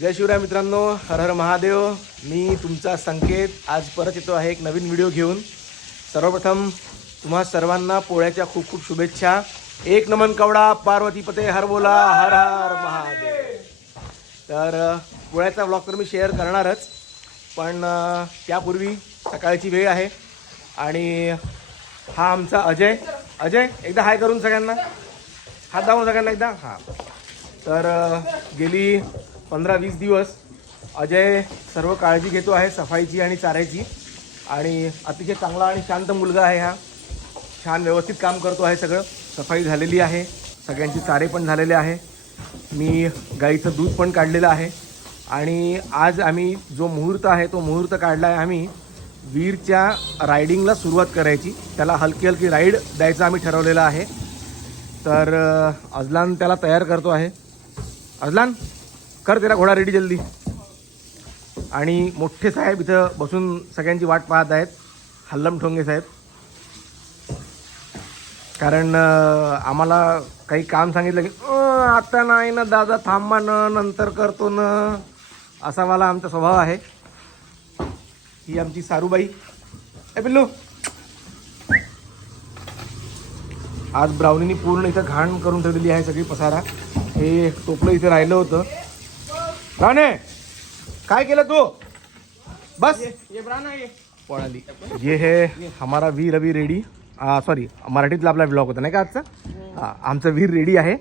जय शिवराय मित्रांनो, हर हर महादेव. मी तुमचा संकेत आज परत येतो आहे एक नवीन व्हिडिओ घेऊन. सर्वप्रथम तुम्हा सर्वांना पोळ्याच्या खूप खूप शुभेच्छा. एक नमन कवडा पार्वतीपते हर बोला, हर हर महादेव. तर पोळ्याचा व्लॉग तर मी शेअर करणारच, पण त्यापूर्वी सकाळची वेळ आहे आणि हा आमचा अजय. अजय एकदा हाय करून सगळ्यांना हात दाखवून सगळ्यांना एकदा. हां, तर गेली 15-20 दिवस अजय सर्व काळजी घेतो आहे सफाईची आणि चाऱ्याची, आणि अतिशय चांगला आणि शांत मुलगा आहे हा. छान व्यवस्थित काम करतो आहे. सगळं सफाई झालेली आहे, सगळ्यांची चारे पण झालेले आहे. मी गाईचं दूध पण काढलेलं आहे आणि आज आम्ही जो मुहूर्त आहे तो मुहूर्त काढला आहे आम्ही वीरच्या रायडिंगला सुरुवात करायची. त्याला हलकी हलकी राईड द्यायचं आम्ही ठरवलेलं आहे. तर अजलान त्याला तयार करतो आहे. अजलान कर तेरा घोडा रेडी जल्दी. आणि मोठे साहेब इथं बसून सगळ्यांची वाट पाहत आहेत, हल्लम ठोंगे साहेब. कारण आम्हाला काही काम सांगितलं की आता नाही ना दादा, थांबा ना, नंतर करतो ना, असा मला आमचा स्वभाव आहे. ही आमची सारूबाई. ए पिल्लू, आज ब्राउनीनी पूर्ण इथं घाण करून ठेवलेली आहे सगळी पसारा. हे टोपलं इथं राहिलं होतं. राणे काय केलं तू? बस ये ब्राना ये पळाली. ये है हमारा वीर अभी रेडी. सॉरी, मराठीतला आपला ब्लॉग होता नाही का आजचा. आमचा वीर रेडी आहे.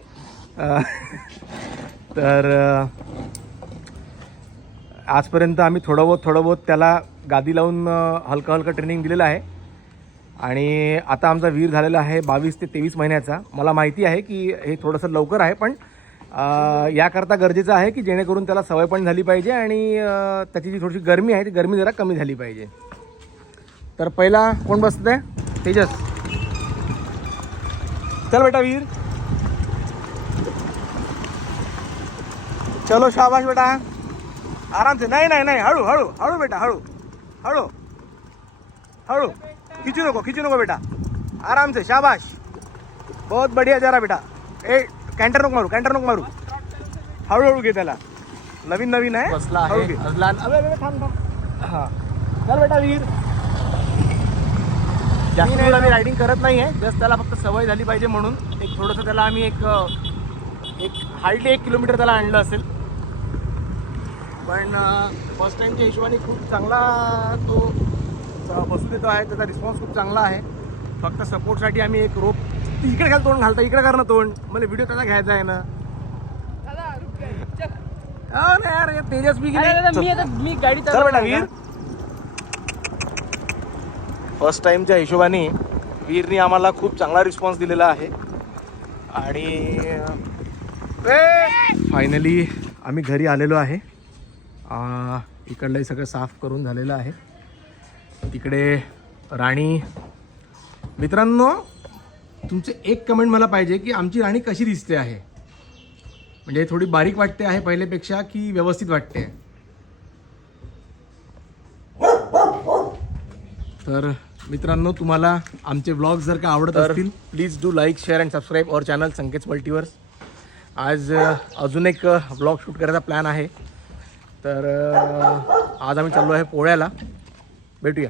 तर आजपर्यंत आम्ही थोडं बहुत त्याला गादी लावून हलकं हलकं ट्रेनिंग दिलेलं आहे. आणि आता आमचा वीर झालेला आहे 22 ते 23 महिन्याचा. मला माहिती आहे की हे थोडंसं लवकर आहे, पण याकरता गरजेचं आहे की जेणेकरून त्याला सवय पण झाली पाहिजे आणि त्याची जी थोडीशी गरमी आहे ती गरमी जरा कमी झाली पाहिजे. तर पहिला कोण बसतं आहे? तेजस. चल बेटा वीर, चलो शाबाश बेटा, आराम से. नाही नाही नाही, हळू हळू हळू बेटा, हळू हळू हळू, खिचू नको बेटा, आराम से. शाबाश, बहुत बढ़िया. जरा बेटा, ए कॅन्टर नको मारू, हळूहळू घे त्याला. नवीन आहे, हळू घे. थांब. हां, चल बेटा वीर. जास्त आम्ही रायडिंग करत नाही आहे, जस्ट त्याला फक्त सवय झाली पाहिजे म्हणून एक थोडंसं त्याला आम्ही एक हार्डली 1 किलोमीटर त्याला आणलं असेल. पण फर्स्ट टाईमच्या हिशोबाने खूप चांगला तो बसू देतो आहे. त्याचा रिस्पॉन्स खूप चांगला आहे. फक्त सपोर्टसाठी आम्ही एक रोप इकडे घाल, तोंड घालता इकडे कर ना तोंड. मला व्हिडिओ त्याचा घ्यायचा आहे ना. यार तेजस मी गाडी. चल बेटा वीर. फर्स्ट टाईमच्या हिशोबाने वीरनी आम्हाला खूप चांगला रिस्पॉन्स दिलेला आहे. आणि फायनली आम्ही घरी आलेलो आहे. इकडलंही सगळं साफ करून झालेलं आहे. तिकडे राणी. मित्रांनो, तुमचे एक कमेंट मला पाहिजे की आमची राणी कशी दिसते आहे. म्हणजे थोडी बारीक वाटते आहे पहिल्यापेक्षा की व्यवस्थित वाटते. तर मित्रांनो, तुम्हाला आमचे व्लॉग जर का आवडत असतील please do like, share and subscribe our channel Sanket multiverse. आज अजून एक व्लॉग शूट करायचा प्लॅन आहे. तर आज आम्ही चाललो आहे पोळ्याला. भेटूया.